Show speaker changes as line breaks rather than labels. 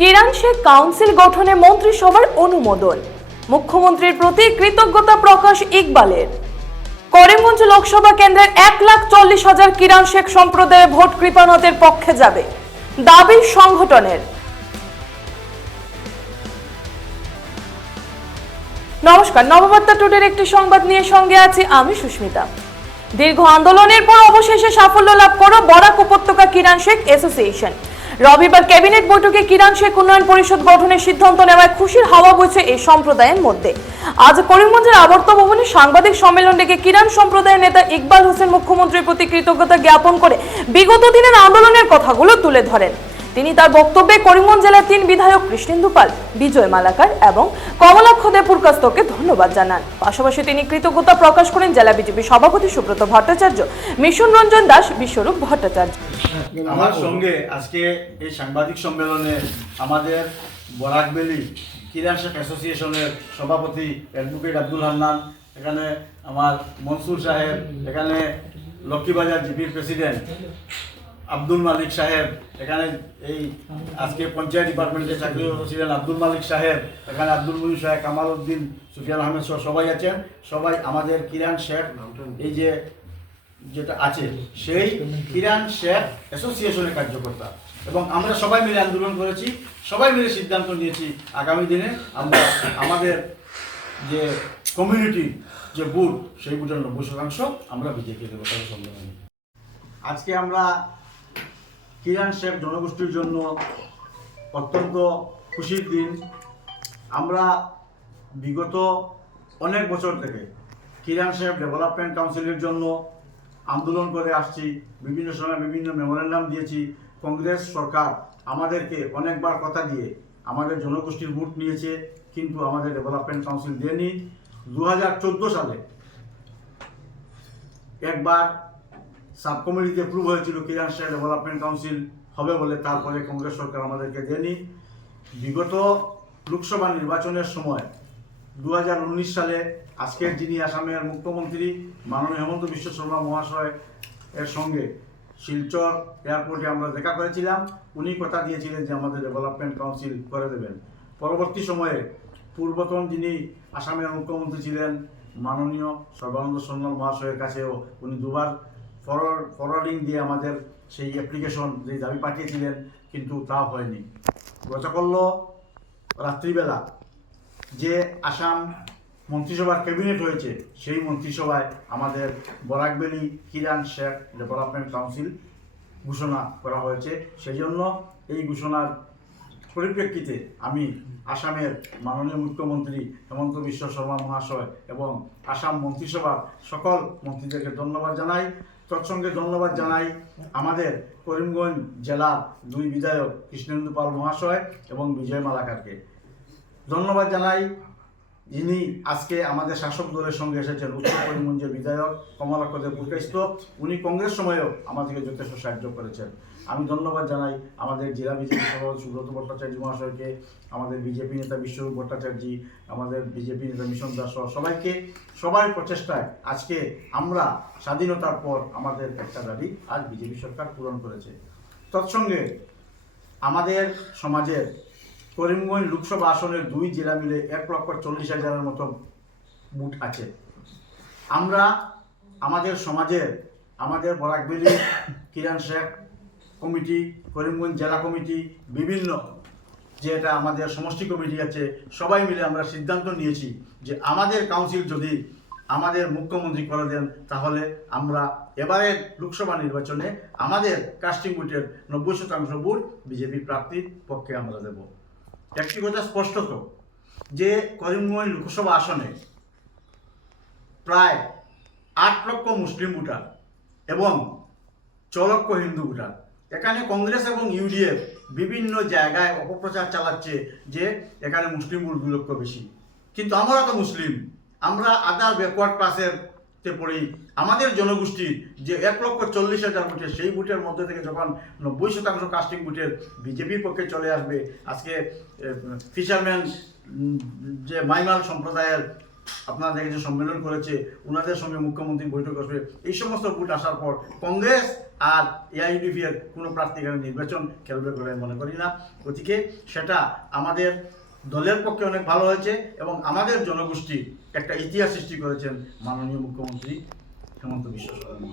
Kiran Sheikh council গঠনে মন্ত্রিসভার অনুমোদন। মুখ্যমন্ত্রীর প্রতি কৃতজ্ঞতা প্রকাশ ইকবালের। করিমগঞ্জ লোকসভা কেন্দ্রের এক লাখ চল্লিশ হাজার কিরান শেখ সম্প্রদায়ের ভোট কৃপানতের পক্ষে যাবে। দাবি সংগঠনের। নমস্কার, নববার্তা টুডের একটি সংবাদ নিয়ে সঙ্গে আছি আমি সুস্মিতা। দীর্ঘ আন্দোলনের পর অবশেষে সাফল্য লাভ করো বরাক উপত্যকা কিরান শেখ অ্যাসোসিয়েশন। রবিবার ক্যাবিনেট বৈঠকে কিরান শেখ উন্নয়ন পরিষদ গঠনের সিদ্ধান্ত নেওয়ায় খুশির হাওয়া বইছে এই সম্প্রদায়ের মধ্যে। আজ করিমগঞ্জের আবর্ত ভবনে সাংবাদিক সম্মেলন ডেকে কিরান সম্প্রদায়ের নেতা ইকবাল হোসেন মুখ্যমন্ত্রীর প্রতি কৃতজ্ঞতা জ্ঞাপন করে বিগত দিনের আন্দোলনের কথাগুলো তুলে ধরেন। তিনি তার বক্তব্যে করিমগঞ্জ জেলার তিন বিধায়ক কৃষ্ণেন্দু পাল, বিজয় মালাকার এবং কমলাক্ষ দেবপুরকাস্তকে ধন্যবাদ জানান। পাশাপাশি তিনি কৃতজ্ঞতা প্রকাশ করেন জেলা বিজেপি সভাপতি সুব্রত ভট্টাচার্য, মিশন রঞ্জন দাস, বিশ্বরূপ ভট্টাচার্য।
আমার সঙ্গে আজকে এই সাংবাদিক সম্মেলনে আমাদের বরাকবেলি কিরান শেখ অ্যাসোসিয়েশনের সভাপতি অ্যাডভোকেট আব্দুল হান্নান, এখানে আমার মনসুর সাহেব, এখানে লক্ষ্মীবাজার জিপির প্রেসিডেন্ট আব্দুল মালিক সাহেব, এখানে এই আজকে পঞ্চায়েত ডিপার্টমেন্টে চাকরিরত ছিলেন আব্দুল মালিক সাহেব, এখানে আব্দুল মুহিন সাহেব, কামাল উদ্দিন, সুফিয়ান আহমেদ সহ সবাই আছেন। সবাই আমাদের কিরান শেখ এই যে যেটা আছে, সেই কিরান শেখ অ্যাসোসিয়েশনের কার্যকর্তা। এবং আমরা সবাই মিলে আন্দোলন করেছি, সবাই মিলে সিদ্ধান্ত নিয়েছি, আগামী দিনে আমরা আমাদের যে কমিউনিটি যে বুট সেই বুটের নব্বই শতাংশ আমরা বিজেপি দেবো তাদের সম্মেলনে আজকে আমরা কিরান শেখ জনগোষ্ঠীর জন্য অত্যন্ত খুশির দিন। আমরা বিগত অনেক বছর থেকে কিরান শেখ ডেভেলপমেন্ট কাউন্সিলের জন্য আন্দোলন করে আসছি, বিভিন্ন সময় বিভিন্ন মেমোরেন্ডাম দিয়েছি। কংগ্রেস সরকার আমাদেরকে অনেকবার কথা দিয়ে আমাদের জনগোষ্ঠীর ভোট নিয়েছে, কিন্তু আমাদের ডেভেলপমেন্ট কাউন্সিল দেয়নি। দু হাজার চোদ্দ সালে একবার সাব কমিটিতে অ্যাপ্রুভ হয়েছিল কিরান শেখ ডেভেলপমেন্ট কাউন্সিল হবে বলে, তারপরে কংগ্রেস সরকার আমাদেরকে দেয়নি। বিগত লোকসভা নির্বাচনের সময় দু হাজার উনিশ সালে, আজকের যিনি আসামের মুখ্যমন্ত্রী মাননীয় হেমন্ত বিশ্ব শর্মা মহাশয় এর সঙ্গে শিলচর এয়ারপোর্টে আমরা দেখা করেছিলাম, উনি কথা দিয়েছিলেন যে আমাদের ডেভেলপমেন্ট কাউন্সিল করে দেবেন। পরবর্তী সময়ে পূর্বতন যিনি আসামের মুখ্যমন্ত্রী ছিলেন, মাননীয় সর্বানন্দ সোনোয়াল মহাশয়ের কাছেও উনি দুবার ফরওয়ার্ড দিয়ে আমাদের সেই অ্যাপ্লিকেশন যে দাবি পাঠিয়েছিলেন, কিন্তু তা হয়নি। গতকাল রাত্রিবেলা যে আসাম মন্ত্রিসভার ক্যাবিনেট হয়েছে, সেই মন্ত্রিসভায় আমাদের বরাকবেলি কিরান শেখ ডেভেলপমেন্ট কাউন্সিল ঘোষণা করা হয়েছে। সেই জন্য এই ঘোষণার পরিপ্রেক্ষিতে আমি আসামের মাননীয় মুখ্যমন্ত্রী হেমন্ত বিশ্ব শর্মা মহাশয় এবং আসাম মন্ত্রিসভার সকল মন্ত্রীদেরকে ধন্যবাদ জানাই। তৎসঙ্গে ধন্যবাদ জানাই আমাদের করিমগঞ্জ জেলা দুই বিধায়ক কৃষ্ণেন্দু পাল মহাশয় এবং বিজয় মালাকারকে। ধন্যবাদ জানাই। যিনি আজকে আমাদের শাসক দলের সঙ্গে এসেছেন উত্তর করিমগঞ্জের বিধায়ক কমলাক্ষ দেব পুরকাইস্ত উনি কংগ্রেস সময়েও আমাদেরকে যথেষ্ট সাহায্য করেছেন। আমি ধন্যবাদ জানাই আমাদের জেলা বিজেপি সভাপতি সুব্রত ভট্টাচার্য মহাশয়কে, আমাদের বিজেপি নেতা বিশ্বরূপ ভট্টাচার্য, আমাদের বিজেপি নেতা মিশন দাস সবাইকে। সবার প্রচেষ্টায়, আজকে আমরা স্বাধীনতার পর আমাদের একটা দাবি, আজ বিজেপি সরকার পূরণ করেছে। তৎসঙ্গে আমাদের সমাজের করিমগঞ্জ লোকসভা আসনের দুই জেলা মিলে এক লক্ষ চল্লিশ হাজারের মতো বুথ আছে। আমরা আমাদের সমাজের, আমাদের বরাকবেলি কিরান শেখ কমিটি, করিমগঞ্জ জেলা কমিটি, বিভিন্ন যেটা আমাদের সমষ্টি কমিটি আছে, সবাই মিলে আমরা সিদ্ধান্ত নিয়েছি যে আমাদের কাউন্সিল যদি আমাদের মুখ্যমন্ত্রী করে দেন, তাহলে আমরা এবারে লোকসভা নির্বাচনে আমাদের কাস্টিং বুথের নব্বই শতাংশ বুট বিজেপি প্রার্থীর পক্ষে আমরা দেব। একটি কথা স্পষ্টত যে করিমগঞ্জ লোকসভা আসনে প্রায় আট লক্ষ মুসলিম ভোটার এবং ছ লক্ষ হিন্দু ভোটার। এখানে কংগ্রেস এবং ইউডিএফ বিভিন্ন জায়গায় অপপ্রচার চালাচ্ছে যে এখানে মুসলিম ভোট দুই লক্ষ বেশি। কিন্তু আমরা তো মুসলিম, আমরা আদার ব্যাকওয়ার্ড ক্লাসের তে পড়ি আমাদের জনগোষ্ঠীর যে এক লক্ষ চল্লিশ হাজার ভোটের সেই ভোটের মধ্যে থেকে যখন নব্বই শতাংশ কাস্টিং ভোটের বিজেপির পক্ষে চলে আসবে, আজকে ফিশারম্যান যে মাইমাল সম্প্রদায়ের আপনারা দেখেছে সম্মেলন করেছে ওনাদের সঙ্গে মুখ্যমন্ত্রী বৈঠক আসবে এই সমস্ত ভোট আসার পর কংগ্রেস আর এআইডিপি এর কোনো প্রার্থী এখানে নির্বাচন খেলবে বলে মনে করি না। গতিকে সেটা আমাদের দলের পক্ষে অনেক ভালো হয়েছে এবং আমাদের জনগোষ্ঠী একটা ইতিহাস সৃষ্টি করেছেন মাননীয় মুখ্যমন্ত্রী হেমন্ত বিশ্ব শর্মা।